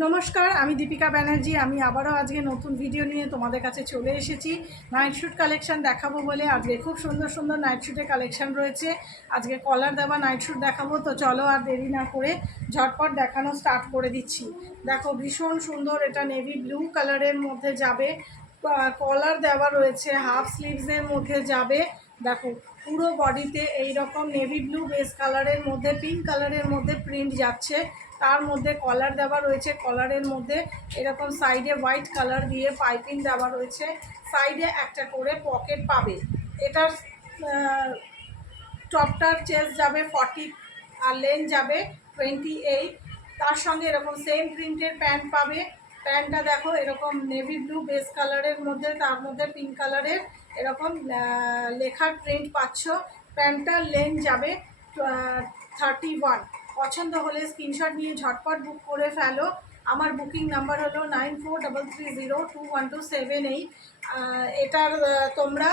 নমস্কার, আমি দীপিকা ব্যানার্জি। আমি আবারও আজকে নতুন ভিডিও নিয়ে তোমাদের কাছে চলে এসেছি। নাইট শ্যুট কালেকশান দেখাবো বলে আজকে খুব সুন্দর সুন্দর নাইট শ্যুটের কালেকশান রয়েছে। আজকে কলার দেওয়া নাইট শ্যুট দেখাবো, তো চলো আর দেরি না করে ঝটপট দেখানো স্টার্ট করে দিচ্ছি। দেখো, ভীষণ সুন্দর, এটা নেভি ব্লু কালারের মধ্যে যাবে, কলার দেওয়া রয়েছে, হাফ স্লিভসের মধ্যে যাবে। দেখো, পুরো বডিতে এই রকম নেভি ব্লু বেস কালারের মধ্যে পিঙ্ক কালারের মধ্যে প্রিন্ট যাচ্ছে, তার মধ্যে কলার দেওয়া রয়েছে। কলারের মধ্যে এরকম সাইডে হোয়াইট কালার দিয়ে পাইপিং দেওয়া রয়েছে, সাইডে একটা করে পকেট পাবে। এটার টপটার চেস্ট যাবে 40 আর লেন্থ যাবে 28। তার সঙ্গে এরকম সেম প্রিন্টের প্যান্ট পাবে। প্যান্টটা দেখো এরকম নেভি ব্লু বেস কালারের মধ্যে, তার মধ্যে পিঙ্ক কালারের এরকম লেখার প্রিন্ট পাচ্ছ। প্যান্টটার লেন্থ যাবে 31। পছন্দ হলে স্ক্রিনশট নিয়ে ঝটপট বুক করে ফেলো। আমার বুকিং নাম্বার হলো 9433021278। এটার তোমরা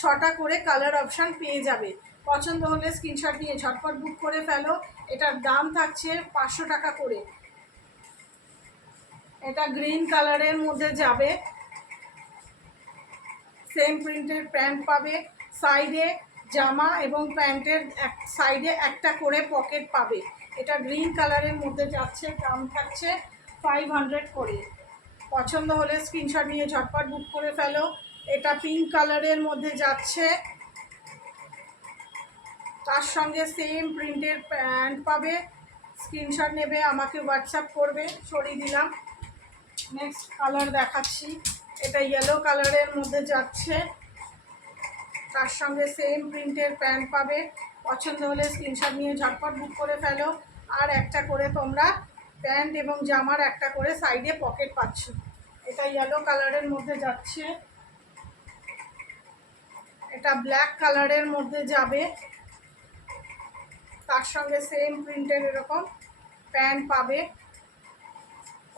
6টা করে কালার অপশান পেয়ে যাবে। পছন্দ হলে স্ক্রিনশট নিয়ে ঝটপট বুক করে ফেলো। এটার দাম থাকছে 500 টাকা করে। এটা গ্রিন কালারের মধ্যে যাবে, সেম প্রিন্টের প্যান্ট পাবে, সাইডে জামা এবং প্যান্টের এক সাইডে একটা করে পকেট পাবে। এটা গ্রিন কালারের মধ্যে যাচ্ছে, দাম থাকছে 500 করে। পছন্দ হলে স্ক্রিনশট নিয়ে ঝটপট বুক করে ফেলো। এটা পিঙ্ক কালারের মধ্যে যাচ্ছে, তার সঙ্গে সেম প্রিন্টের প্যান্ট পাবে। স্ক্রিনশট নেবে, আমাকে হোয়াটসঅ্যাপ করবে, সরিয়ে দিলাম। নেক্সট কালার দেখাচ্ছি, এটা ইয়েলো কালারের মধ্যে যাচ্ছে, তার সঙ্গে সেম প্রিন্টের প্যান্ট পাবে। পছন্দ হলে স্ক্রিনশট নিয়ে ঝটপট বুক করে ফেলো। আর একটা করে তোমরা প্যান্ট এবং জামার একটা করে সাইডে পকেট পাচ্ছ। এটা ইয়েলো কালারের মধ্যে যাচ্ছে, এটা ব্ল্যাক কালারের মধ্যে যাবে, তার সঙ্গে সেম প্রিন্টের এরকম প্যান্ট পাবে।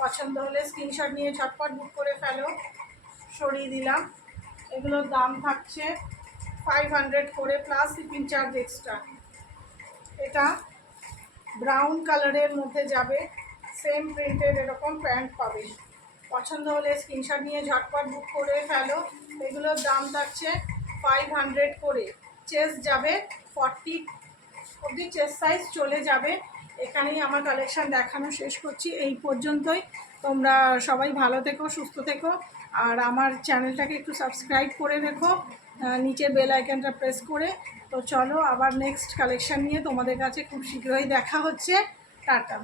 পছন্দ হলে স্ক্রিনশট নিয়ে ঝটপট বুক করে ফেলো, সরিয়ে দিলাম। এগুলোর দাম থাকছে 500 করে প্লাস শিপিং চার্জ এক্সট্রা। এটা ব্রাউন কালারের মধ্যে যাবে, সেম প্রিন্টের এরকম প্যান্ট পাবে। পছন্দ হলে স্ক্রিনশট নিয়ে ঝটপট বুক করে ফেলো। এগুলোর দাম থাকছে 500 করে। চেস্ট যাবে 40 অবধি, চেস্ট সাইজ চলে যাবে। এখানেই আমার কালেকশান দেখানো শেষ করছি, এই পর্যন্তই। তোমরা সবাই ভালো থেকো, সুস্থ থেকো, আর আমার চ্যানেলটাকে একটু সাবস্ক্রাইব করে রেখো, নিচে বেল আইকনটা প্রেস করে। তো চলো, আবার নেক্সট কালেকশান নিয়ে তোমাদের কাছে খুব শীঘ্রই দেখা হচ্ছে। টাটা।